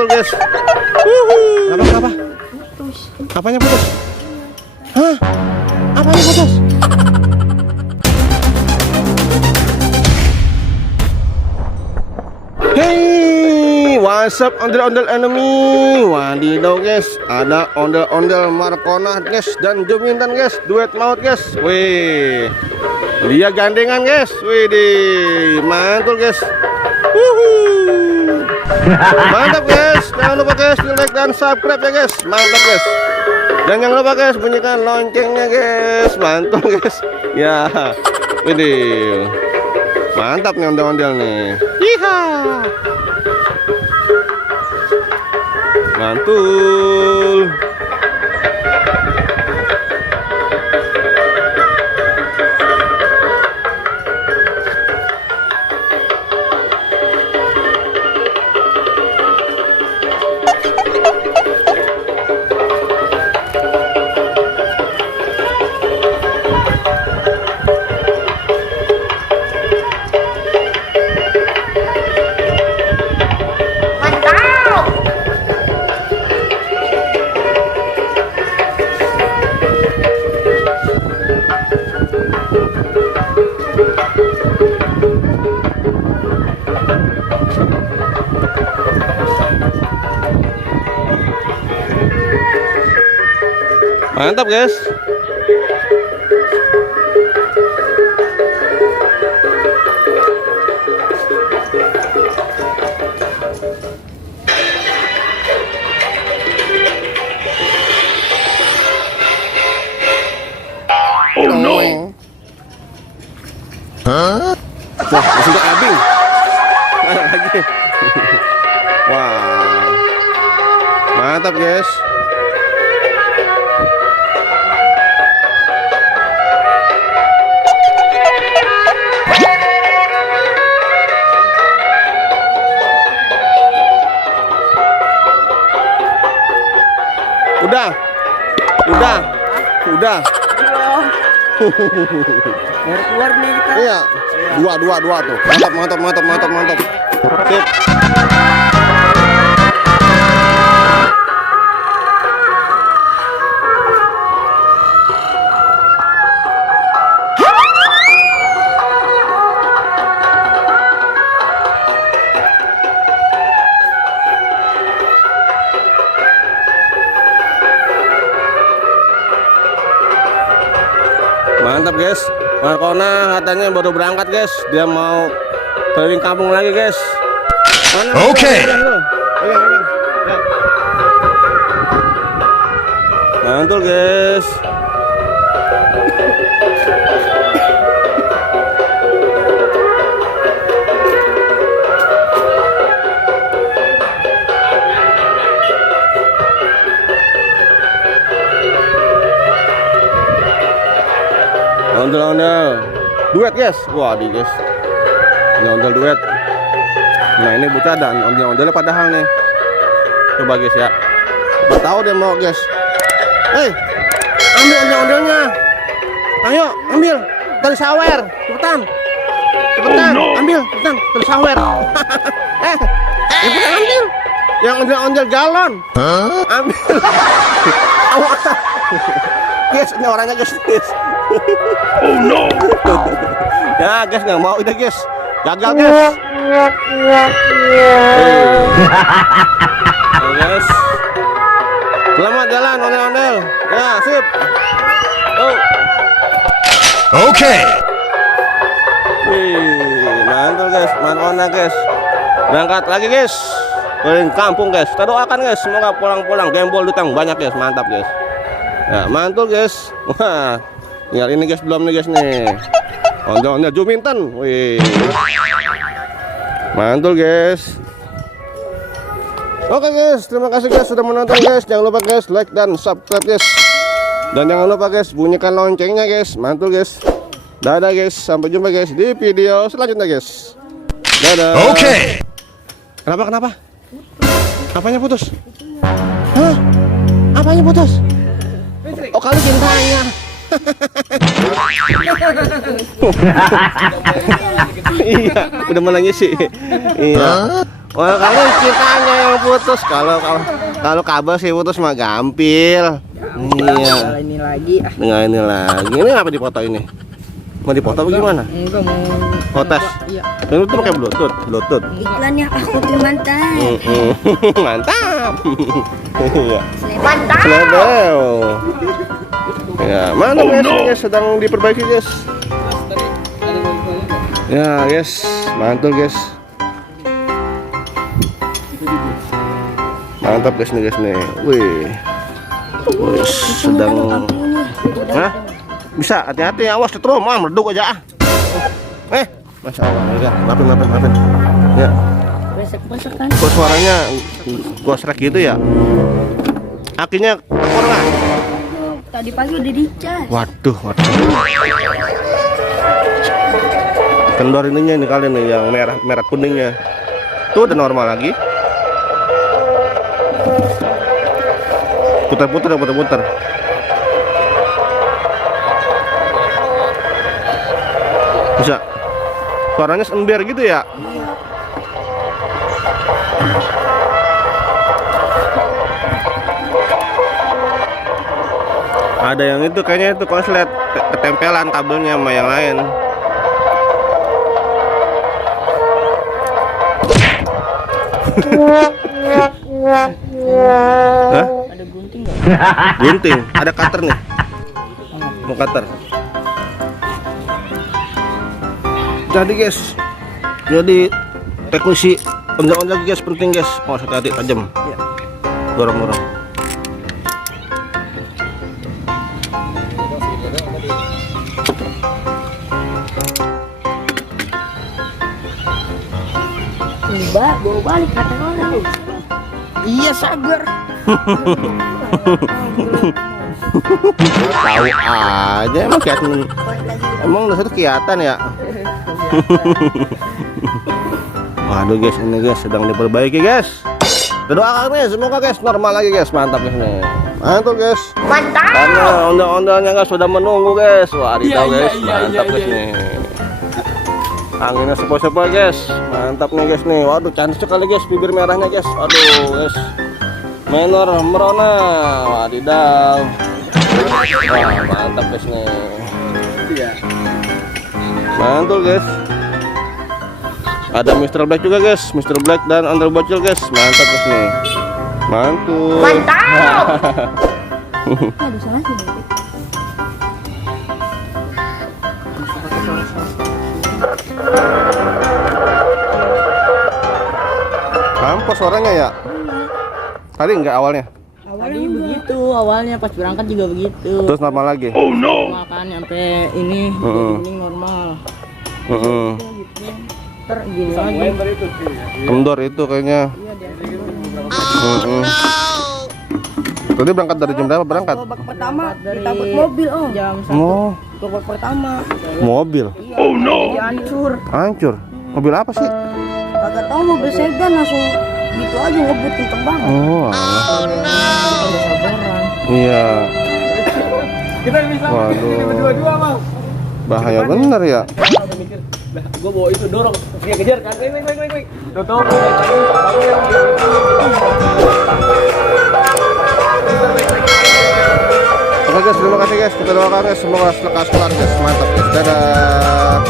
Mantul guys. Kenapa? Putus. Apanya putus? Hah? Apanya putus? Hey, what's up ondel-ondel enemy? Wadidaw guys, ada ondel-ondel Markona guys dan Juminten guys, duet maut guys. Wih, dia gandengan guys. Wih, mantul guys. Mantap guys, jangan lupa guys di like dan subscribe ya guys. Mantap guys. Dan jangan lupa guys bunyikan loncengnya guys. Mantul guys. Ya, widih. Mantap nih ondel-ondel nih. Iha. Mantul. Mantap guys. Oh no. Hah? Wah, masih ke abing. Ada lagi. Wah. Mantap guys. Udah. Baru keluar nih kita. Iya. Dua tuh. Mantap. Sip. Mantap guys, Markona katanya baru berangkat guys, dia mau keliling kampung lagi guys. Oke. Mantul guys. Ondel-ondel duet guys. Wah di guys, ini ondel duet. Nah ini bocah dan ondel-ondelnya padahal nih. Coba guys ya, tahu dia mau guys. Ambil ondel-ondelnya. Ayo ambil dari sawer, cepetan. Ambil cepetan dari sawer. Bukan ambil yang ondel-ondel galon. Ambil. Awas. Guys, ini orangnya guys. Oh no. Ya guys, nggak mau udah guys, gagal guys. Guys, selamat jalan ondel-ondel. Ya sip. Oke. Mantul guys, Markona guys. Berangkat lagi guys, keliling kampung guys. Kita doakan guys, semoga pulang-pulang gembol ditang banyak guys. Mantap guys. Ya mantul guys. Wah, tinggal ini guys, belum nih guys nih. Ondel-ondel Juminten. Wih. Mantul guys. Oke guys, terima kasih guys sudah menonton guys. Jangan lupa guys like dan subscribe guys. Dan jangan lupa guys bunyikan loncengnya guys. Mantul guys. Dadah guys, sampai jumpa guys di video selanjutnya guys. Dadah. Oke. Kenapa? Apanya putus? Hah? Apanya putus? Oh kali cintanya. Iya, udah menangis sih. Iya. Wah, kalau cintanya yang putus, kalau kabel sih putus mah gampil. Iya. Kalau ini lagi ah. Dengan ini lagi. Ini apa dipoto ini? Mau dipoto bagaimana? Enggak mau. Oh, tes. Iya. Ini tuh pakai Bluetooth. Iklannya aku tuh mantan. Mantap. Iya. Mantap. Sledeo. Ya, mana guys? Ini guys sedang diperbaiki guys. Ya guys, mantul guys. Mantap guys nih Wih. Wih, sedang. Hah? Bisa, hati-hati awas setrum, meleduk aja. Masya Allah, ya, maafin. Ya. Besek kan. Kok suaranya gosrek gitu ya? Akinya tekor nggak? Tadi pagi udah dicas. Waduh. Kendor ininya ini kali nih yang merah kuningnya. Tuh udah normal lagi. Putar. Bisa. Suaranya ember gitu ya? Ada yang itu kayaknya itu konslet ketempelan kabelnya sama yang lain. Hah? Ada gunting nggak? Gunting, ada cutter nih. Mau cutter. Jadi guys, jadi teknisi ondel-ondel lagi guys, penting guys. Oh, hati-hati tajam. Iya. Dorong. Bawa balik kata orang. Iya sabar. Tahu aja emang kelihatan. Emang udah satu kelihatan ya. Waduh guys, ini guys sedang diperbaiki guys. Kita doakan nih semoga guys normal lagi guys. Mantap guys nih. Mantap guys. Mantap. Karena ondel-ondelnya guys sudah menunggu guys. Wah, tahu guys. Mantap guys nih. Anginnya sepoi-sepoi guys. Mantap nih guys nih. Waduh cantik sekali guys bibir merahnya guys. Aduh guys. Menor merona. Wadidaw. Wah, mantap guys nih. Mantul guys. Ada Mr. Black juga guys. Mr. Black dan Under Bocil guys. Mantap guys nih. Mantul. Mantap. Ada salah sih. Kampus suaranya ya? Tadi enggak awalnya? Tadi begitu, awalnya pas berangkat juga begitu. Terus normal lagi? Oh no. Makan sampai ini ini normal. Gini lagi. Kendor itu kayaknya. Tadi berangkat dari jam berapa berangkat? Babak pertama ditabrak mobil jam 1. Babak pertama. Mobil? Iya, oh no. Hancur. Hancur? Mobil apa sih? Kagak tahu mobil sedan langsung gitu aja ngebut kenceng banget. Oh, iya. Kita bisa berdua-dua bang. Bahaya bener ya. Gue bawa itu dorong, dia kejar kan, wing. Tutup. Oke guys, terima kasih guys. Kita doakan guys semoga lekas kelar guys. Mantap guys. Dadah.